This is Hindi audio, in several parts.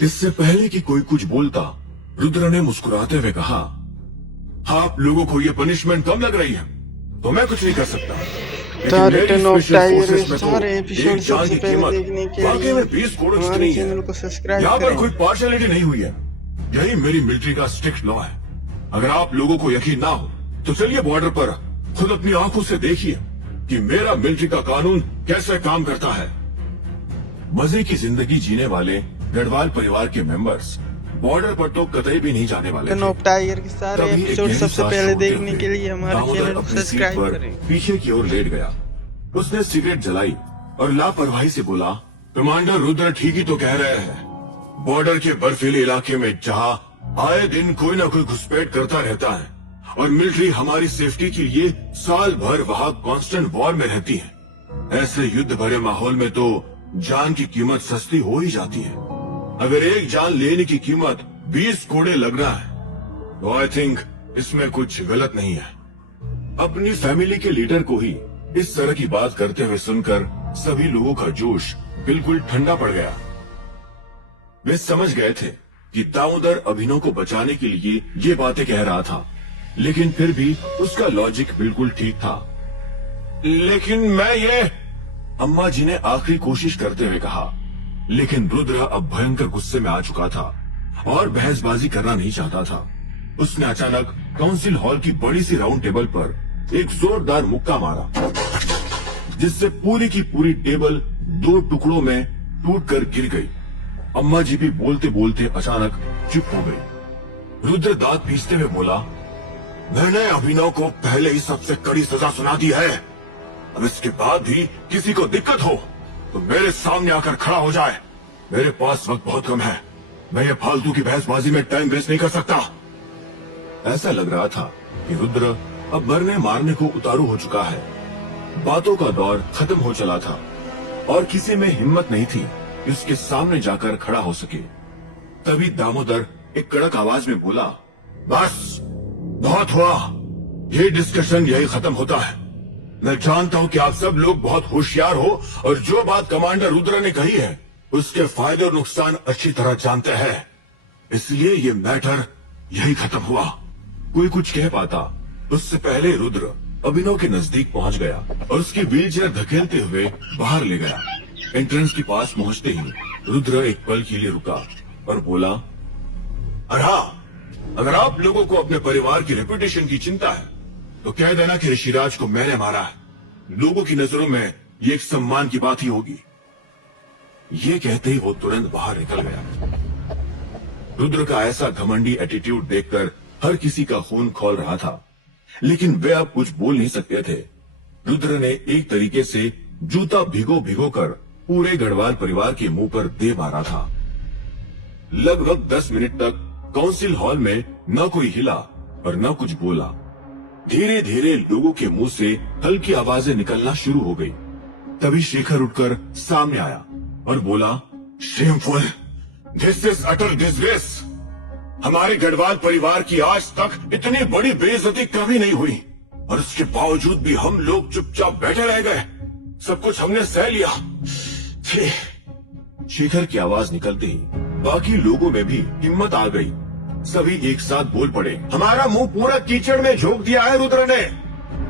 इससे पहले कि कोई कुछ बोलता, रुद्र ने मुस्कुराते हुए कहा, आप लोगों को ये पनिशमेंट कम लग रही है तो मैं कुछ नहीं कर सकता, लेकिन मेरी return of special tiger forces में सारे तो एपिसोड एक जान सबसे की पहले कीमत देखने के वाकई में लिए 20 करोड़ से हमारे नहीं चैनल है। को सब्सक्राइब यहाँ पर करें। कोई पार्शियलिटी नहीं हुई है, यही मेरी मिलिट्री का स्ट्रिक्ट लॉ है। अगर आप लोगों को यकीन ना हो तो चलिए बॉर्डर पर खुद अपनी आंखों से देखिए कि मेरा मिलिट्री का कानून कैसे काम करता है। मजे की जिंदगी जीने वाले गढ़वाल परिवार के मेंबर्स बॉर्डर पर तो कतई भी नहीं जाने वाले रिटर्न थे। ऑफ टाइगर के सारे तभी एक एपिसोड गहरी सबसे सांस पहले छोड़ते देखने हुए के लिए हमारे दामोदर चैनल को अपनी सीट सब्सक्राइब पर करें। पीछे की ओर लेट गया। उसने सिगरेट जलाई और लापरवाही से बोला, कमांडर रुद्र ठीक ही तो कह रहे हैं। बॉर्डर के बर्फीले इलाके में जहाँ आए दिन कोई ना कोई घुसपैठ करता रहता है और मिलिट्री हमारी सेफ्टी के लिए साल भर वहाँ कांस्टेंट वॉर में रहती है, ऐसे युद्ध भरे माहौल में तो जान की कीमत सस्ती हो ही जाती है। अगर एक जान लेने की कीमत 20 कोड़े लग रहा है तो आई थिंक इसमें कुछ गलत नहीं है। अपनी फैमिली के लीडर को ही इस तरह की बात करते हुए सुनकर सभी लोगों का जोश बिल्कुल ठंडा पड़ गया। वे समझ गए थे कि दामोदर अभिनव को बचाने के लिए ये बातें कह रहा था, लेकिन फिर भी उसका लॉजिक बिल्कुल ठीक था। लेकिन मैं ये, अम्मा जी ने आखिरी कोशिश करते हुए कहा, लेकिन रुद्र अब भयंकर गुस्से में आ चुका था और बहसबाजी करना नहीं चाहता था। उसने अचानक काउंसिल हॉल की बड़ी सी राउंड टेबल पर एक जोरदार मुक्का मारा, जिससे पूरी की पूरी टेबल 2 टुकड़ों में टूटकर गिर गई। अम्मा जी भी बोलते बोलते अचानक चुप हो गई। रुद्र दांत पीसते हुए बोला, मैंने अभिनव को पहले ही सबसे कड़ी सजा सुना दी है। अब इसके बाद भी किसी को दिक्कत हो तो मेरे सामने आकर खड़ा हो जाए। मेरे पास वक्त बहुत कम है, मैं ये फालतू की बहसबाजी में टाइम वेस्ट नहीं कर सकता। ऐसा लग रहा था कि रुद्र अब मरने मारने को उतारू हो चुका है। बातों का दौर खत्म हो चला था और किसी में हिम्मत नहीं थी कि उसके सामने जाकर खड़ा हो सके। तभी दामोदर एक कड़क आवाज में बोला, बस बहुत हुआ, ये डिस्कशन यही खत्म होता है। मैं जानता हूँ कि आप सब लोग बहुत होशियार हो और जो बात कमांडर रुद्र ने कही है उसके फायदे और नुकसान अच्छी तरह जानते हैं, इसलिए ये मैटर यही खत्म हुआ। कोई कुछ कह पाता उससे पहले रुद्र अभिनव के नजदीक पहुंच गया और उसकी व्हीलचेयर धकेलते हुए बाहर ले गया। एंट्रेंस के पास पहुंचते ही रुद्र एक पल के लिए रुका और बोला, अगर आप लोगों को अपने परिवार की रेपुटेशन की चिंता है तो कह देना कि ऋषिराज को मैंने मारा है। लोगों की नजरों में ये एक सम्मान की बात ही होगी। ये कहते ही वो तुरंत बाहर निकल गया। रुद्र का ऐसा घमंडी एटीट्यूड देखकर हर किसी का खून खौल रहा था, लेकिन वे अब कुछ बोल नहीं सकते थे। रुद्र ने एक तरीके से जूता भिगो भिगो कर पूरे गढ़वाल परिवार के मुंह पर दे मारा था। लगभग 10 मिनट तक काउंसिल हॉल में न कोई हिला और न कुछ बोला। धीरे धीरे लोगों के मुंह से हल्की आवाजें निकलना शुरू हो गई। तभी शेखर उठकर सामने आया और बोला, shameful, this is utter disgrace. हमारे गढ़वाल परिवार की आज तक इतनी बड़ी बेइज्जती कभी नहीं हुई और उसके बावजूद भी हम लोग चुपचाप बैठे रह गए। सब कुछ हमने सह लिया। शेखर की आवाज निकलते ही बाकी लोगों में भी हिम्मत आ गई। सभी एक साथ बोल पड़े, हमारा मुंह पूरा कीचड़ में झोंक दिया है रुद्र ने।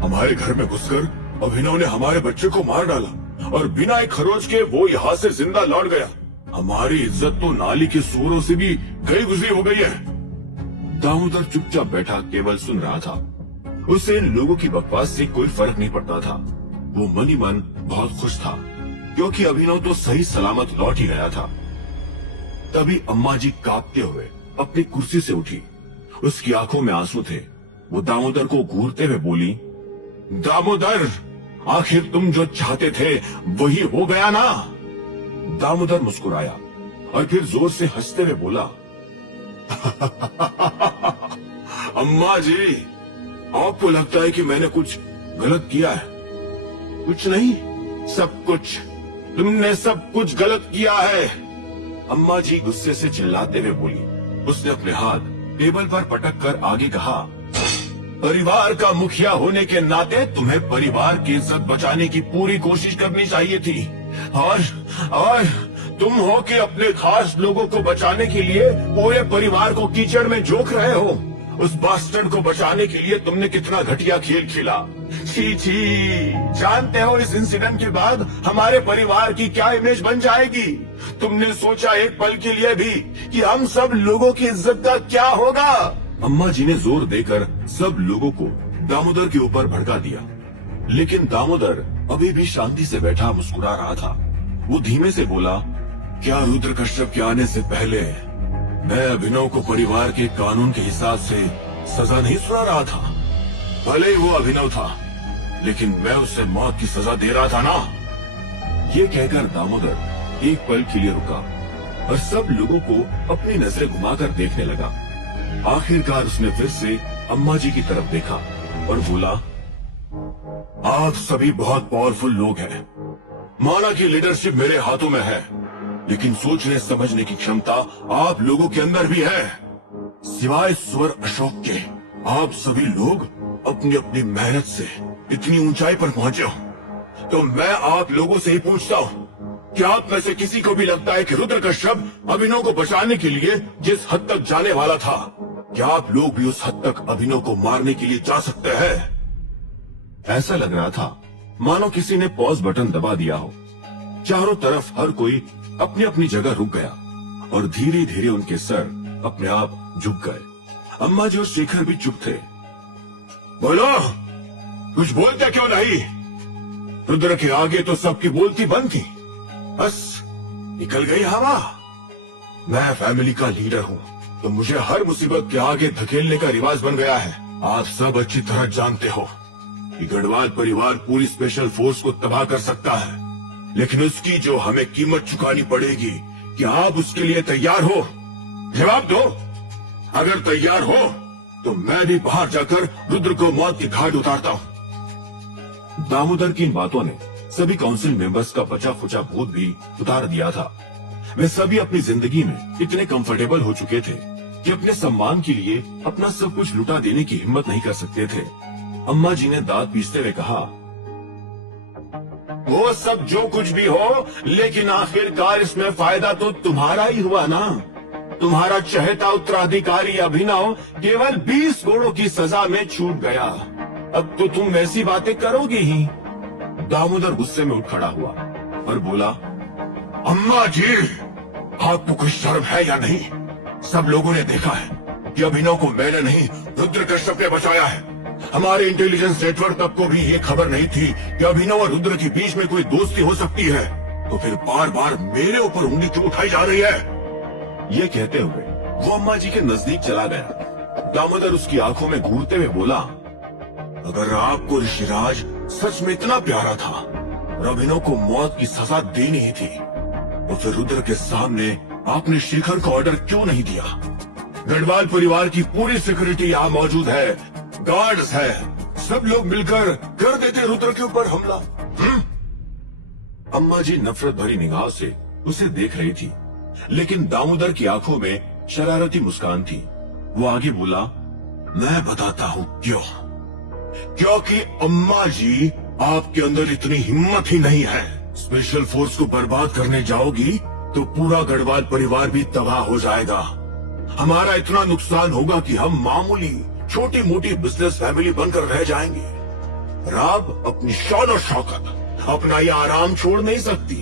हमारे घर में घुसकर अभिनव ने हमारे बच्चे को मार डाला और बिना एक खरोच के वो यहाँ से जिंदा लौट गया। हमारी इज्जत तो नाली के सूरों से भी गई गुजरी हो गई है। दामोदर चुपचाप बैठा केवल सुन रहा था। उसे इन लोगों की बकवास से कोई फर्क नहीं पड़ता था। वो मन ही मन बहुत खुश था क्योंकि अभिनव तो सही सलामत लौट ही गया था। तभी अम्मा जी कांपते हुए अपनी कुर्सी से उठी। उसकी आंखों में आंसू थे। वो दामोदर को घूरते हुए बोली, दामोदर, आखिर तुम जो चाहते थे वही हो गया ना। दामोदर मुस्कुराया और फिर जोर से हंसते हुए बोला, अम्मा जी, आपको लगता है कि मैंने कुछ गलत किया है? कुछ नहीं, सब कुछ, तुमने सब कुछ गलत किया है। अम्मा जी गुस्से से चिल्लाते हुए बोली। उसने अपने हाथ टेबल पर पटक कर आगे कहा, परिवार का मुखिया होने के नाते तुम्हें परिवार की इज्जत बचाने की पूरी कोशिश करनी चाहिए थी और तुम हो कि अपने खास लोगों को बचाने के लिए पूरे परिवार को कीचड़ में झोंक रहे हो। उस बास्टर्ड को बचाने के लिए तुमने कितना घटिया खेल खेला। छी छी, जानते हो इस इंसिडेंट के बाद हमारे परिवार की क्या इमेज बन जाएगी? तुमने सोचा एक पल के लिए भी कि हम सब लोगों की इज्जत का क्या होगा? अम्मा जी ने जोर देकर सब लोगों को दामोदर के ऊपर भड़का दिया, लेकिन दामोदर अभी भी शांति से बैठा मुस्कुरा रहा था। वो धीमे से बोला, क्या रुद्र कश्यप के आने से पहले मैं अभिनव को परिवार के कानून के हिसाब से सजा नहीं सुना रहा था? भले ही वो अभिनव था, लेकिन मैं उसे मौत की सजा दे रहा था ना। ये कहकर दामोदर एक पल के लिए रुका और सब लोगों को अपनी नजरें घुमाकर देखने लगा। आखिरकार उसने फिर से अम्मा जी की तरफ देखा और बोला, आप सभी बहुत पावरफुल लोग हैं। माना कि लीडरशिप मेरे हाथों में है, लेकिन सोचने समझने की क्षमता आप लोगों के अंदर भी है। सिवाय स्वर अशोक के आप सभी लोग अपनी अपनी मेहनत से इतनी ऊंचाई पर पहुंचे हो। तो मैं आप लोगों से ही पूछता हूँ, क्या आप में से किसी को भी लगता है कि रुद्र कश्यप अभिनव को बचाने के लिए जिस हद तक जाने वाला था, क्या आप लोग भी उस हद तक अभिनव को मारने के लिए जा सकते हैं? ऐसा लग रहा था मानो किसी ने पॉज बटन दबा दिया हो। चारों तरफ हर कोई अपनी अपनी जगह रुक गया और धीरे धीरे उनके सर अपने आप झुक गए। अम्मा जी और शेखर भी चुप थे। बोलो, कुछ बोलते क्यों नहीं? रुद्र के आगे तो सबकी बोलती बंद थी, बस निकल गई हवा। मैं फैमिली का लीडर हूँ, तो मुझे हर मुसीबत के आगे धकेलने का रिवाज बन गया है। आप सब अच्छी तरह जानते हो कि गढ़वाल परिवार पूरी स्पेशल फोर्स को तबाह कर सकता है, लेकिन उसकी जो हमें कीमत चुकानी पड़ेगी, क्या आप उसके लिए तैयार हो? जवाब दो। अगर तैयार हो तो मैं भी बाहर जाकर रुद्र को मौत की घाट उतारता हूँ। दामोदर की इन बातों ने सभी काउंसिल मेंबर्स का बचा खुचा भूत भी उतार दिया था। वे सभी अपनी जिंदगी में इतने कंफर्टेबल हो चुके थे कि अपने सम्मान के लिए अपना सब कुछ लुटा देने की हिम्मत नहीं कर सकते थे। अम्मा जी ने दांत पीसते हुए कहा, वो सब जो कुछ भी हो, लेकिन आखिरकार इसमें फायदा तो तुम्हारा ही हुआ ना। तुम्हारा चहेता उत्तराधिकारी अभिनव केवल 20 घोड़ों की सजा में छूट गया। अब तो तुम वैसी बातें करोगी ही। दामोदर गुस्से में उठ खड़ा हुआ और बोला, अम्मा जी, आपको कुछ शर्म है या नहीं? सब लोगों ने देखा है कि अभिनव को मैंने नहीं, रुद्र कश्यप ने बचाया है। हमारे इंटेलिजेंस नेटवर्क तक को भी ये खबर नहीं थी कि अभिनव और रुद्र के बीच में कोई दोस्ती हो सकती है। तो फिर बार बार मेरे ऊपर उंगली क्यों उठाई जा रही है? ये कहते हुए वो अम्मा जी के नजदीक चला गया। दामोदर उसकी आंखों में घूरते हुए बोला, अगर आपको ऋषिराज सच में इतना प्यारा था और अभिनव को मौत की सजा देनी ही थी, तो फिर रुद्र के सामने आपने शेखर को ऑर्डर क्यों नहीं दिया? गढ़वाल परिवार की पूरी सिक्योरिटी यहाँ मौजूद है, गार्ड्स है, सब लोग मिलकर कर देते रुद्र के ऊपर हमला। अम्मा जी नफरत भरी निगाह से उसे देख रही थी, लेकिन दामोदर की आंखों में शरारती मुस्कान थी। वो आगे बोला, मैं बताता हूँ क्यों। क्योंकि अम्मा जी, आपके अंदर इतनी हिम्मत ही नहीं है। स्पेशल फोर्स को बर्बाद करने जाओगी तो पूरा गढ़वाल परिवार भी तबाह हो जाएगा। हमारा इतना नुकसान होगा कि हम मामूली छोटी मोटी बिजनेस फैमिली बनकर रह जाएंगे। और आप अपनी शान और शौकत, अपना ये आराम छोड़ नहीं सकती,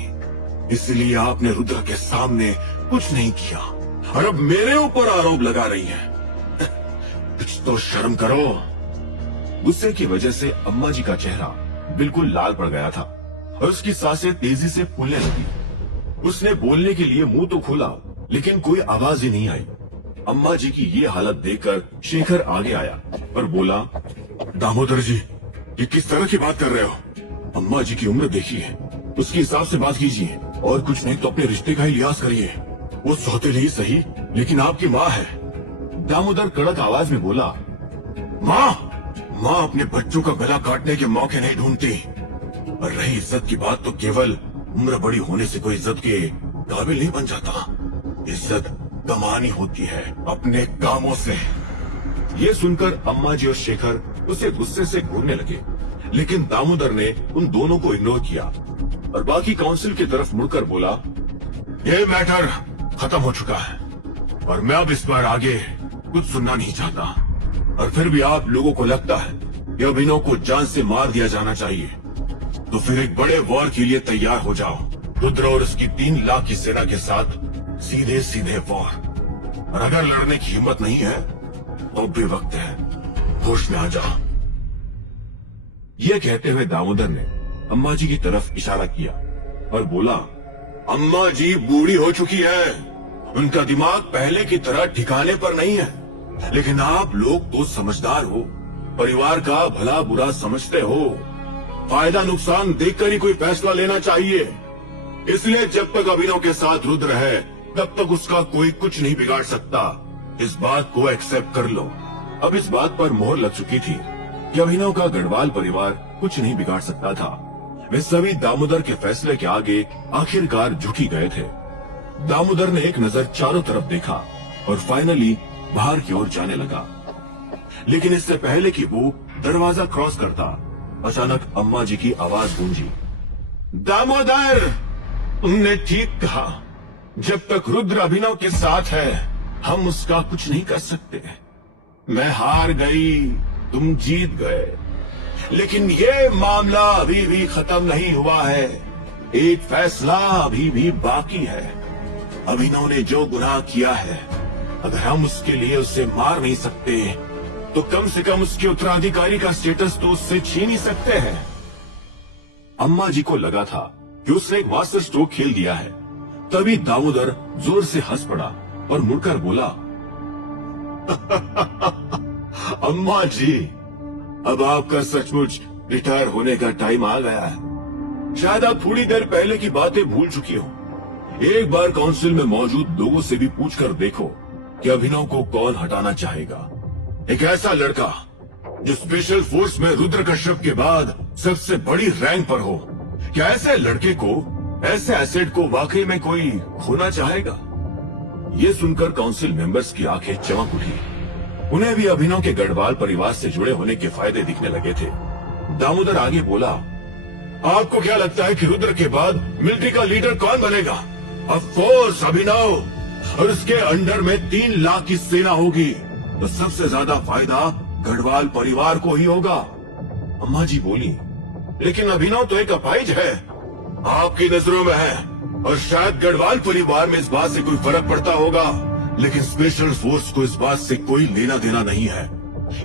इसलिए आपने रुद्र के सामने कुछ नहीं किया और अब मेरे ऊपर आरोप लगा रही है। कुछ तो शर्म करो। गुस्से की वजह से अम्मा जी का चेहरा बिल्कुल लाल पड़ गया था और उसकी सांसें तेजी से फूलने लगी। उसने बोलने के लिए मुंह तो खोला, लेकिन कोई आवाज ही नहीं आई। अम्मा जी की ये हालत देखकर शेखर आगे आया और बोला, दामोदर जी, ये किस तरह की बात कर रहे हो? अम्मा जी की उम्र देखिए, उसके हिसाब से बात कीजिए, और कुछ नहीं तो अपने रिश्ते का ही लिहाज करिए। वो सौतेली ही सही, लेकिन आपकी माँ है। दामोदर कड़क आवाज में बोला, माँ अपने बच्चों का गला काटने के मौके नहीं ढूंढती। और रही इज्जत की बात, तो केवल उम्र बड़ी होने से कोई इज्जत के काबिल नहीं बन जाता। इज्जत कमानी होती है अपने कामों से। ये सुनकर अम्मा जी और शेखर उसे गुस्से से घूरने लगे, लेकिन दामोदर ने उन दोनों को इग्नोर किया और बाकी काउंसिल की तरफ मुड़कर बोला, ये मैटर खत्म हो चुका है और मैं अब इस बार आगे कुछ सुनना नहीं चाहता। और फिर भी आप लोगों को लगता है कि अभिनव को जान से मार दिया जाना चाहिए, तो फिर एक बड़े वॉर के लिए तैयार हो जाओ। रुद्र और उसकी 3 लाख की सेना के साथ सीधे सीधे वॉर। और अगर लड़ने की हिम्मत नहीं है तो भी वक्त है, होश में आ जाओ। यह कहते हुए दामोदर ने अम्मा जी की तरफ इशारा किया और बोला, अम्मा जी बूढ़ी हो चुकी है, उनका दिमाग पहले की तरह ठिकाने पर नहीं है। लेकिन आप लोग तो समझदार हो, परिवार का भला बुरा समझते हो, फायदा नुकसान देखकर ही कोई फैसला लेना चाहिए। इसलिए जब तक अभिनव के साथ रुद्र है तब तक उसका कोई कुछ नहीं बिगाड़ सकता। इस बात को एक्सेप्ट कर लो। अब इस बात पर मोहर लग चुकी थी कि अभिनव का गढ़वाल परिवार कुछ नहीं बिगाड़ सकता था। वे सभी दामोदर के फैसले के आगे आखिरकार झुकी गए थे। दामोदर ने एक नजर चारों तरफ देखा और फाइनली बाहर की ओर जाने लगा। लेकिन इससे पहले कि वो दरवाजा क्रॉस करता, अचानक अम्मा जी की आवाज गूंजी, दामोदर, तुमने ठीक कहा। जब तक रुद्र अभिनव के साथ है हम उसका कुछ नहीं कर सकते। मैं हार गई, तुम जीत गए, लेकिन ये मामला अभी भी खत्म नहीं हुआ है। एक फैसला अभी भी बाकी है। अभिनव ने जो गुनाह किया है, अगर हम उसके लिए उसे मार नहीं सकते तो कम से कम उसके उत्तराधिकारी का स्टेटस तो उससे छीन ही सकते हैं। अम्मा जी को लगा था कि उसने एक मास्टर स्ट्रोक खेल दिया है। तभी दामोदर जोर से हंस पड़ा और मुड़कर बोला, अम्मा जी, अब आपका सचमुच रिटायर होने का टाइम आ गया है। शायद आप थोड़ी देर पहले की बातें भूल चुकी हो। एक बार काउंसिल में मौजूद लोगों से भी पूछकर देखो कि अभिनव को कौन हटाना चाहेगा। एक ऐसा लड़का जो स्पेशल फोर्स में रुद्र कश्यप के बाद सबसे बड़ी रैंक पर हो, क्या ऐसे लड़के को, ऐसे एसेट को वाकई में कोई खोना चाहेगा? ये सुनकर काउंसिल मेंबर्स की आंखें चमक उठी। उन्हें भी अभिनव के गढ़वाल परिवार से जुड़े होने के फायदे दिखने लगे थे। दामोदर आगे बोला, आपको क्या लगता है कि रुद्र के बाद मिलिट्री का लीडर कौन बनेगा? ऑफ कोर्स अभिनव, और उसके अंडर में 3 लाख की सेना होगी, तो सबसे ज्यादा फायदा गढ़वाल परिवार को ही होगा। अम्मा जी बोली, लेकिन अभिनव तो एक अपाहिज है, आपकी नजरों में है, और शायद गढ़वाल परिवार में इस बात से कोई फर्क पड़ता होगा, लेकिन स्पेशल फोर्स को इस बात से कोई लेना देना नहीं है।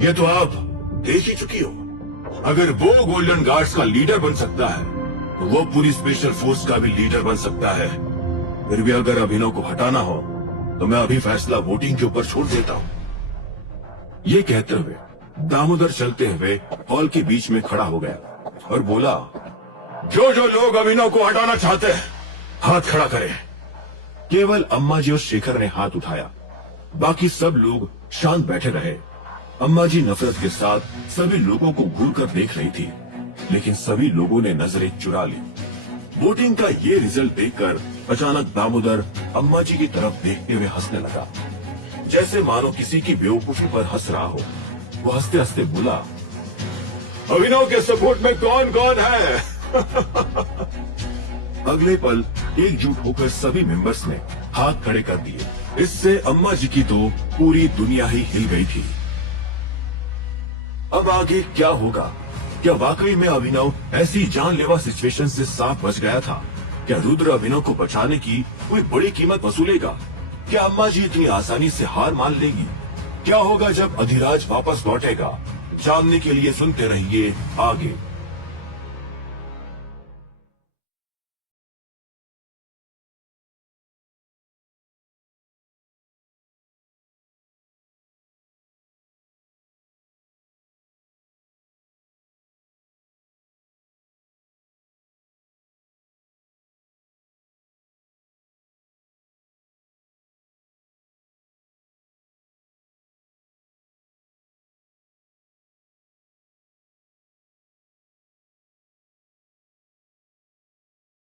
ये तो आप देख ही चुकी हो। अगर वो गोल्डन गार्ड्स का लीडर बन सकता है तो वो पूरी स्पेशल फोर्स का भी लीडर बन सकता है। फिर भी अगर अभिनव को हटाना हो तो मैं अभी फैसला वोटिंग के ऊपर छोड़ देता हूँ। ये कहते हुए दामोदर चलते हुए हॉल के बीच में खड़ा हो गया और बोला, जो जो लोग अभिनव को हटाना चाहते हैं हाथ खड़ा करें। केवल अम्मा जी और शेखर ने हाथ उठाया, बाकी सब लोग शांत बैठे रहे। अम्मा जी नफरत के साथ सभी लोगों को घूरकर देख रही थी, लेकिन सभी लोगों ने नजरें चुरा ली। वोटिंग का ये रिजल्ट देखकर अचानक दामोदर अम्मा जी की तरफ देखते हुए हंसने लगा, जैसे मानो किसी की बेवकूफी पर हंस रहा हो। वो हंसते हंसते बोला, अभिनव के सपोर्ट में कौन कौन है? अगले पल एकजुट होकर सभी मेंबर्स ने हाथ खड़े कर दिए। इससे अम्मा जी की तो पूरी दुनिया ही हिल गई थी। अब आगे क्या होगा? क्या वाकई में अभिनव ऐसी जानलेवा सिचुएशन से साफ बच गया था? क्या रुद्र अभिनव को बचाने की कोई बड़ी कीमत वसूलेगा? क्या अम्मा जी इतनी आसानी से हार मान लेगी? क्या होगा जब अधिराज वापस लौटेगा? जानने के लिए सुनते रहिए आगे।